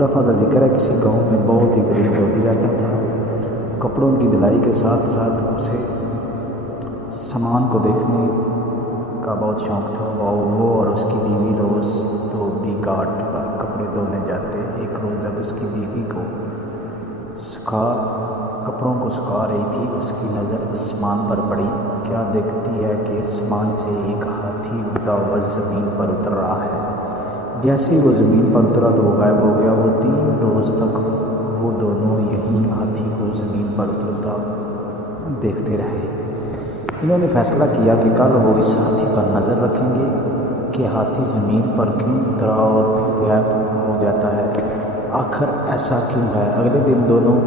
دفعہ کا ذکر ہے کسی گاؤں میں بہت ہی غریب دھوبی رہتا تھا۔ کپڑوں کی دھلائی کے ساتھ ساتھ اسے سامان کو دیکھنے کا بہت شوق تھا۔ وہ اور اس کی بیوی روز دھوبی گھاٹ پر کپڑے دھونے جاتے۔ ایک روز جب اس کی بیوی کپڑوں کو سکھا رہی تھی، اس کی نظر آسمان پر پڑی۔ کیا دیکھتی ہے کہ آسمان سے ایک ہاتھی اڑتا ہوا زمین پر اتر رہا ہے۔ جیسے ہی وہ زمین پر اترا تو وہ غائب ہو گیا۔ وہ 3 روز تک وہ دونوں یہیں ہاتھی کو زمین پر اترتا دیکھتے رہے۔ انہوں نے فیصلہ کیا کہ کل وہ اس ہاتھی پر نظر رکھیں گے کہ ہاتھی زمین پر کیوں اترا اور پھر غائب ہو جاتا ہے، آخر ایسا کیوں ہے۔ اگلے دن دونوں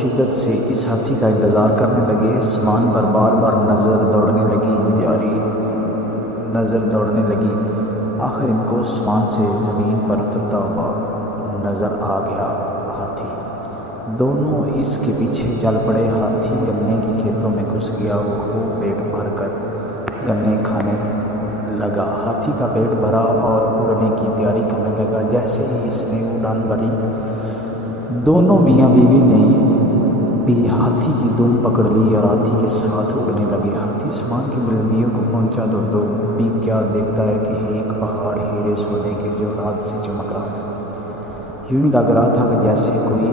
شدت سے اس ہاتھی کا انتظار کرنے لگے۔ آسمان پر بار بار نظر دوڑنے لگی۔ آخر ان کو آسمان سے زمین پر اترتا ہوا نظر آ گیا ہاتھی۔ دونوں اس کے پیچھے چل پڑے۔ ہاتھی گنے کے کھیتوں میں گھس گیا۔ وہ خوب پیٹ بھر کر گنے کھانے لگا۔ ہاتھی کا پیٹ بھرا اور اڑنے کی تیاری کرنے لگا۔ جیسے ہی اس نے اڑان بھری، دونوں میاں بیوی نے بھی ہاتھی کی دم پکڑ لی اور ہاتھی کے ساتھ اڑنے لگے۔ ہاتھی آسمان کی بلندیوں کو پہنچا تو دھوبی کیا دیکھتا ہے کہ ایک پہاڑ ہیرے سونے کے جواہرات سے چمک رہا ہے۔ یوں ہی لگ رہا تھا کہ جیسے کوئی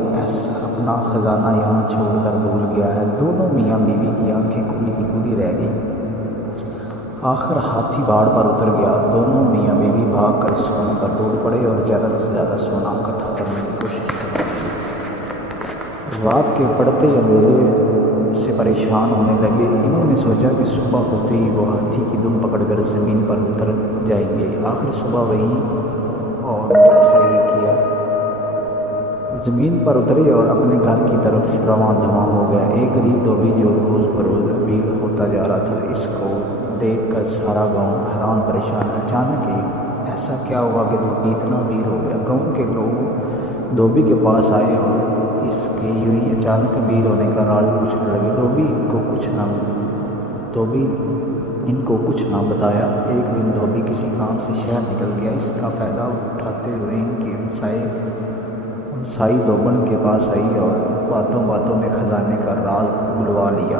اپنا خزانہ یہاں چھوڑ کر بھول گیا ہے۔ دونوں میاں بیوی کی آنکھیں کھلی کی کھلی رہ گئیں۔ آخر ہاتھی پہاڑ پر اتر گیا۔ دونوں میاں بیوی بھاگ کر سونے پر ٹوٹ پڑے اور زیادہ سے زیادہ سونا اکٹھا کرنے کی کوشش کرنے لگے۔ رات کے پڑتے اندھیرے سے پریشان ہونے لگے۔ انہوں نے سوچا کہ صبح ہوتے ہی وہ ہاتھی کی دم پکڑ کر زمین پر اتر جائیں گے۔ آخر صبح وہی اور ایسا ہی کیا۔ زمین پر اترے اور اپنے گھر کی طرف رواں دواں ہو گیا۔ ایک غریب دھوبی جو روز بروز امیر ہوتا جا رہا تھا، اس کو دیکھ کر سارا گاؤں حیران پریشان۔ اچانک ایسا کیا ہوا کہ دھوبی اتنا امیر ہو گیا؟ گاؤں کے لوگ دھوبی کے پاس آئے اور اس کے یوں ہی اچانک امیر ہونے کا راز پوچھنے لگے۔ دھوبی ان کو کچھ نہ بتایا۔ ایک دن دھوبی کسی کام سے شہر نکل گیا۔ اس کا فائدہ اٹھاتے ہوئے ان کی ہمسائی دھوبن کے پاس آئی اور باتوں باتوں میں خزانے کا راز بلوا لیا۔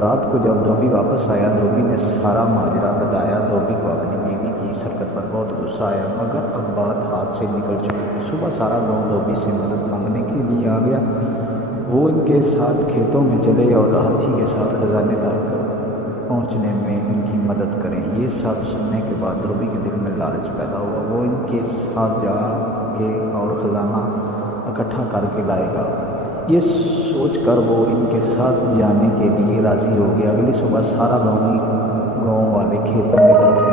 رات کو جب دھوبی واپس آیا، دھوبی نے سارا ماجرا بتایا۔ دھوبی کو اپنی بیوی کی اس حرکت پر بہت غصہ آیا، مگر اب بات ہاتھ سے نکل چکی تھی۔ صبح سارا گاؤں دھوبی سے مدد مانگنے کے لیے آ گیا۔ وہ ان کے ساتھ کھیتوں میں چلے اور ہاتھی کے ساتھ خزانے تک پہنچنے میں ان کی مدد کریں۔ یہ سب سننے کے بعد دھوبی کے دل میں لالچ پیدا ہوا۔ وہ ان کے ساتھ جا کے اور خزانہ اکٹھا کر کے لائے گا۔ یہ سوچ کر وہ ان کے ساتھ جانے کے لیے راضی ہو گیا۔ اگلی صبح سارا گاؤں والے کھیتوں کی طرف